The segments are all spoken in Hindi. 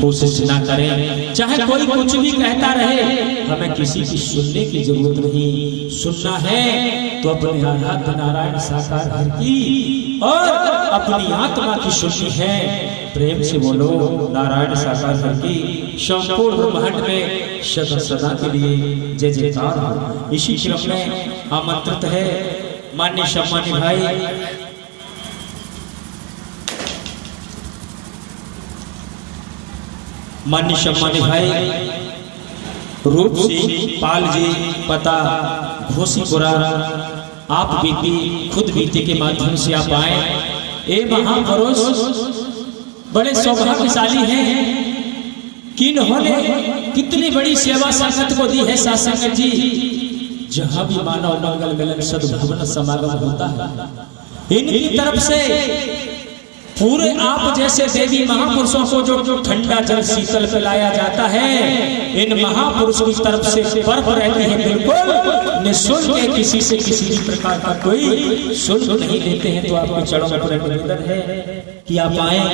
कोशिश ना करें, चाहे कोई कुछ भी कहता रहे, हमें किसी की सुनने की जरूरत नहीं। सुनना है तो अपने आराध्य नारायण साकार हर की और अपनी आत्मा की सुननी है। प्रेम से बोलो नारायण साकार हर की संपूर्ण ब्रह्मांड में सदा सदा के लिए जय जयकार हो। इसी क्रम में आमंत्रित है माननीय सम्मानित भाई माननीय सम्मानित भाई रूप सिंह पाल जी, पता घोसीपुरा। आप बीती खुद बीती के माध्यम से आप आए। ए महापुरुष बड़े सौभाग्यशाली हैं कि इन्होंने कितनी बड़ी सेवा संगत को दी है। सासंगत जी, जहां भी मानव मंगल मिलन सद्भावना समागम होता है, इनकी तरफ से पूरे आप जैसे देवी महापुरुषों को जो ठंडा जल शीतल पिलाया जाता है, इन महापुरुष की तरफ से बर्फ रहती है बिल्कुल निःशुल्क है। किसी से किसी भी प्रकार का कोई शुल्क नहीं देते हैं। तो आपके चरणों में पूरा निवेदन है कि आप आए।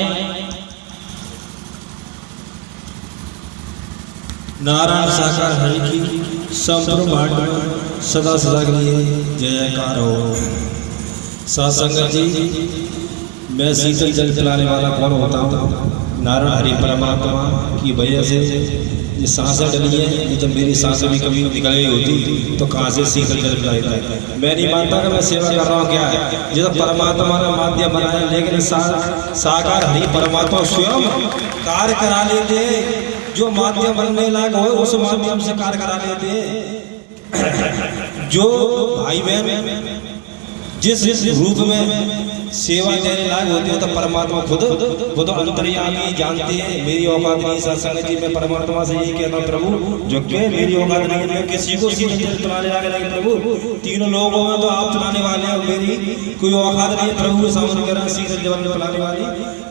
नारायण साकार हरि की संपूर्ण ब्रह्मांड सदा सदा के लिए जय जयकार हो। सासंगत जी, मैं शीतल जल पिलाने वाला कौन होता हूँ? नारायण हरि परमात्मा की वजह से ये सांसें डली है। जब मेरी सांसें भी कभी निकल गई होती तो कहाँ से शीतल जल पिलाई था? मैं नहीं मानता कि मैं सेवा कर रहा हूँ। क्या है जब परमात्मा ने माध्यम बनाया, लेकिन साकार हरि परमात्मा स्वयं कार्य करा लेते। जो माध्यम बनने लायक हो उस माध्यम से कार्य करा लेते। जो भाई बहन जिस रूप में सेवा देने लायक होते हो तो परमात्मा खुद अंतर्यामी जानते हैं। मेरी औकात नहीं। सत्संग जी, मैं परमात्मा से यही कहता हूँ, प्रभु जो के मेरी औकात नहीं, मैं किसी को शीतल जल पिलाने लगे। प्रभु तीनों लोगों में तो आप चलाने वाले हैं, मेरी कोई औकात नहीं है। प्रभु सामने कह रहा है शीतल जल पिलाने वाली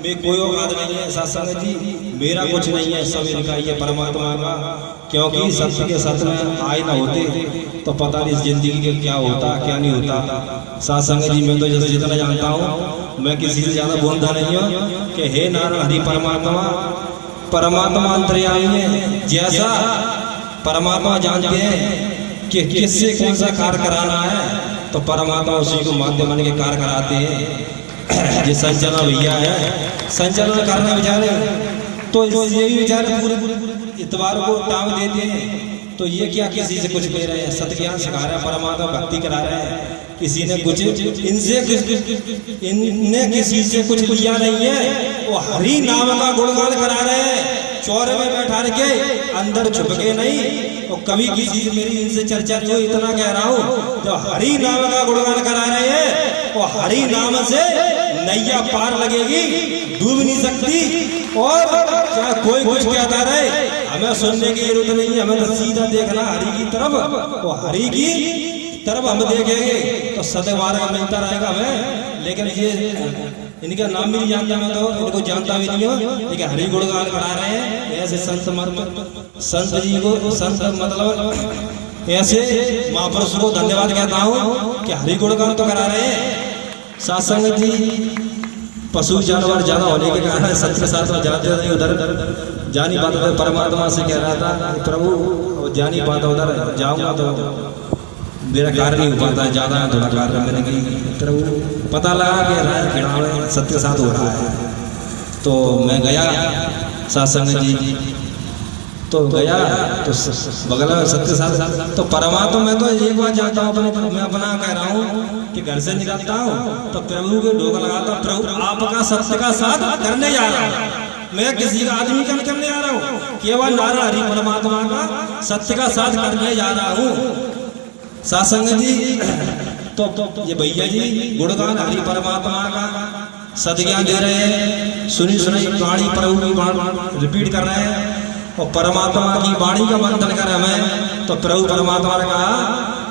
मैं कोई औकात नहीं है। सत्संग जी, मेरा कुछ नहीं है, सब इनका ही है, परमात्मा का। क्योंकि सत्य के सत्य में आए ना होते तो पता नहीं इस जिंदगी के क्या होता क्या नहीं होता। सासंग जी, मैं तो जैसे जितना जानता हूँ, मैं किसी से ज्यादा बोलता नहीं हूँ कि हे नारायण हरि परमात्मा अंतर्यामी है। जैसा परमात्मा जानते हैं कि किससे कौन सा कार्य कराना है, तो परमात्मा उसी को माध्यम बन के कार्य कराते हैं। जो संचालन भैया है, संचालन करना बेचारे तो यही बेचारे पूरे इतवार को टांग देते हैं। तो ये क्या किसी से कुछ कह रहे हैं? सत्य ज्ञान सिखा रहे हैं, परमात्मा भक्ति करा रहे हैं। किसी ने कुछ इनने किसी से कुछ लिया नहीं है। वो हरि नाम का गुणगान करा रहे हैं। चौरे में बैठा के अंदर छुप के नहीं। तो कभी किसी से मेरी इनसे चर्चा नहीं हो, इतना कह रहा हूँ। जो हरि नाम का गुणगान करा रहे हैं, वो हरि नाम से नैया पार लगेगी, डूब नहीं सकती। और चाहे कोई कुछ कहता रहे, हमें सुनने की जरूरत नहीं। हमें तो सीधा देखना हरि की तरफ। तो हरि की तरफ हम देखेंगे तो सदैवार का मिलता रहेगा हमें। लेकिन ये इनका नाम भी नहीं जानता, मैं तो इनको जानता भी नहीं हूँ। लेकिन हरि गुणगान करा रहे हैं। ऐसे संत जी को, संत मतलब ऐसे महापुरुष को धन्यवाद कहता हूँ कि हरि गुणगान तो करा रहे हैं। सासंग जी, पशु जानवर ज्यादा होने के कारण सत्य के साथ जाते नहीं। उधर जानी बात परमात्मा से कह रहा था, प्रभु जानी बात उधर जाऊंगा तो मेरा कार्य नहीं हो पाता है, ज्यादा थोड़ा कार्य मैंने कही। प्रभु पता लगा कि खिड़ावे सत्य के साथ हो रहा है। तो मैं गया सासंग जी, तो गया तो बगल में सत्य साथ। तो परमात्मा मैं तो एक बार जाता हूँ अपने, मैं अपना कह रहा हूँ कि घर से निकलता हूँ तो प्रभु के ढोका लगाता हूँ, प्रभु आपका सत्य का साथ करने जा रहा हूँ। मैं किसी का आदमी का नहीं करने जा रहा हूँ, केवल नारायण हरि परमात्मा का सत्य का साथ करने जा रहा हूँ। सासंग जी, तो ये भैया जी गुणगान हरि परमात्मा का सद्ज्ञान दे रहे हैं। सुनी वाणी प्रभु की रिपीट कर रहे हैं और परमात्मा की वाणी का बंधन कर हमें। तो प्रभु परमात्मा ने कहा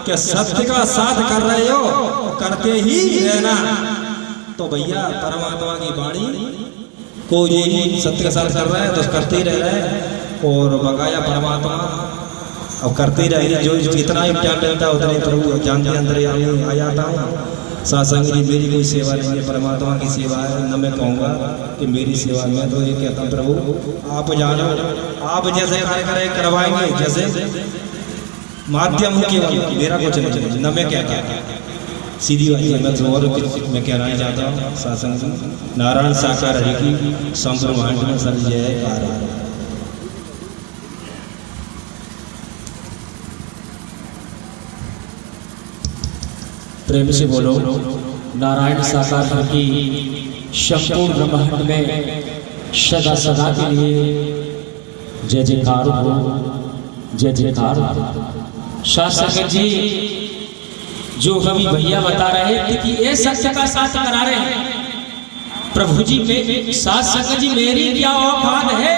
कि सत्य का साथ कर रहे हो, करते ही रहना। तो भैया परमात्मा की वाणी को यही सत्य का साथ कर रहे हैं, तो करते ही रह रहे हैं। और बकाया परमात्मा अब करते ही रहेंगे। जो जितना ही टाइम मिलता है उतना ही प्रभु जानते अंदर आ जाता हूँ। सत्संग जी मेरी कोई सेवा नहीं है, परमात्मा की सेवा है। न मैं कहूँगा कि मेरी सेवा, मैं तो ये कहता हूँ प्रभु आप जानो, आप जैसे कार्य करें करवाएंगे, जैसे माध्यम केवल, मेरा कुछ नहीं, न मैं कहता सीधी बात है। मैं तो और मैं कहना ही चाहता हूँ सत्संग नारायण साकार हरि की संप्रमाण में सब जय आ रहा है। प्रेम से बोलो नारायण साकार हरि की संपूर्ण ब्रह्मांड में सदा सदा के लिए जय जयकार हो, जय जयकार हो। शासक जी जो कवि भैया बता रहे थे कि ये सत्य का साथ करा रहे हैं प्रभु जी में, शासक जी मेरी क्या औकात है,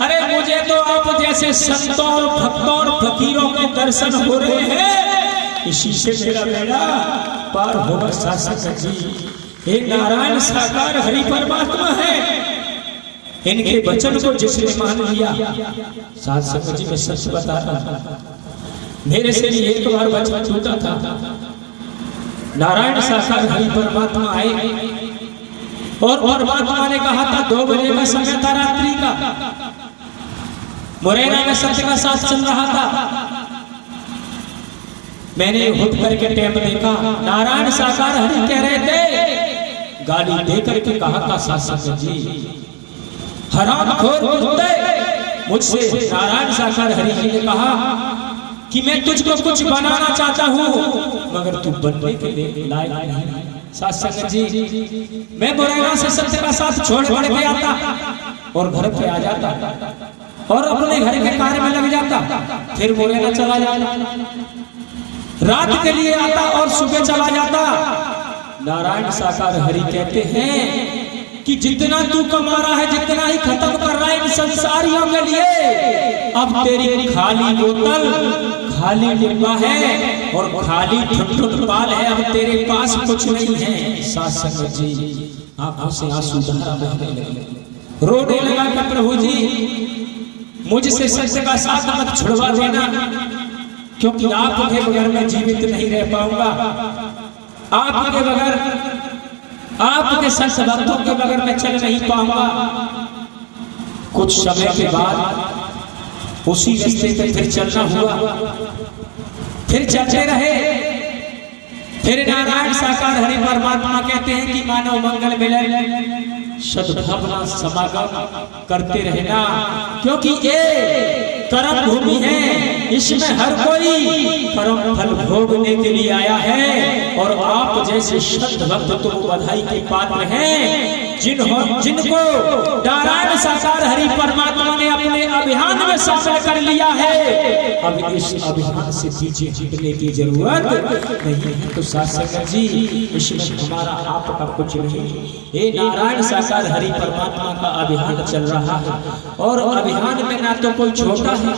अरे मुझे तो आप जैसे संतों और भक्तों और फकीरों के दर्शन हो रहे हैं, इसी से मेरा बेड़ा पार होगा। शासक जी हे नारायण साकार हरि परमात्मा है, इनके वचन को जिसने मान लिया, शासक जी मैं सच बता रहा, मेरे से भी एक बार वचन छूटा था। नारायण साकार हरि परमात्मा आए और परमात्मा ने कहा था 2 बजे का समय था रात्रि का, मुरैना में सत्य का साथ चल रहा था। मैंने उठ करके टेप देखा, नारायण साकार हरि कह रहे थे, गाली दे करके कहा था शासक जी हरामखोर कुत्ते, मुझसे नारायण साकार हरि जी ने कहा कि मैं तुझको कुछ बनाना चाहता हूँ मगर तू बनने के लिए लायक नहीं। शासक जी मैं मुरैना से सत्य का साथ छोड़ पड़ के आता और घर पे आ जाता और अपने घर के कार्य में लग जाता, फिर मुरैना चला जाता, रात के लिए आता और सुबह चला जाता। नारायण साकार हरि कहते हैं कि जितना तू कमा रहा है, जितना ही खत्म कर रहा है इन संसारियों के लिए, अब तेरी खाली बोतल, खाली डिब्बा है और खाली ठुट पाल है, अब तेरे पास कुछ नहीं है। शासक जी आंखों से आंसू धारा बहने लगे, रोने लगा कि प्रभु जी मुझसे सत्य का साथ मत छुड़वा देना, क्योंकि आपके बगैर मैं जीवित नहीं रह पाऊंगा, आपके बगैर, आपके संत भक्तों के बगैर मैं चल नहीं पाऊंगा। कुछ समय के बाद उसी रास्ते पे फिर चलना हुआ, फिर चलते रहे। फिर नारायण साकार हरि परमात्मा कहते हैं कि मानव मंगल मिलन सद्भावना समागम करते रहना, क्योंकि ये कर्म भूमि है, इसमें हर कोई कर्म फल भोगने के लिए आया है। और आप जैसे शुद्ध भक्त तो बधाई के पात्र हैं जिनको नारायण साकार हरि परमात्मा ने अपने अभियान में शामिल कर लिया है। अब इस अभियान से पीछे हटने की जरूरत नहीं है। तो शासक जी इसमें हमारा आपका कुछ नहीं, ये नारायण साकार हरि परमात्मा का अभियान चल रहा है और अभियान में ना तो कोई छोटा है,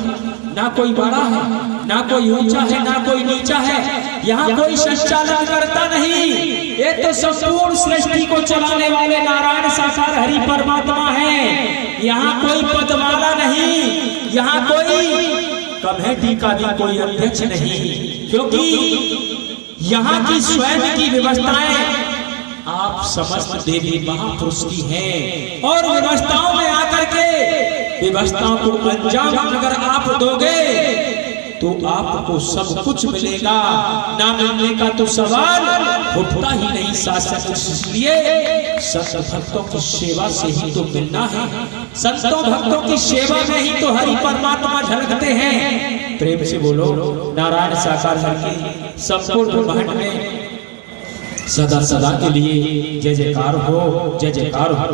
ना कोई बड़ा है, ना कोई ऊंचा है, ना कोई नीचा है। यहाँ कोई संचालन करता नहीं, ये तो संपूर्ण सृष्टि को चलाने वाले नारायण साकार हरि परमात्मा है। यहाँ कोई पदवाला नहीं, यहाँ कोई कमेटी का भी कोई अध्यक्ष नहीं, क्योंकि यहाँ की स्वयं की व्यवस्थाएं आप समस्त देवी महापुरुष की हैं और व्यवस्थाओं में आकर के व्यवस्थाओं को अंजाम अगर आप दोगे तो आपको सब कुछ मिलेगा, ना मिलने का तो सवाल उठता ही नहीं। शासक इसलिए संत भक्तों की सेवा से ही तो मिलना है, संतों भक्तों की सेवा में ही तो हरि परमात्मा झलकते हैं। प्रेम से बोलो नारायण साकार हरि की संपूर्ण ब्रह्मांड में सदा सदा के लिए जय जयकार हो, जय जयकार हो।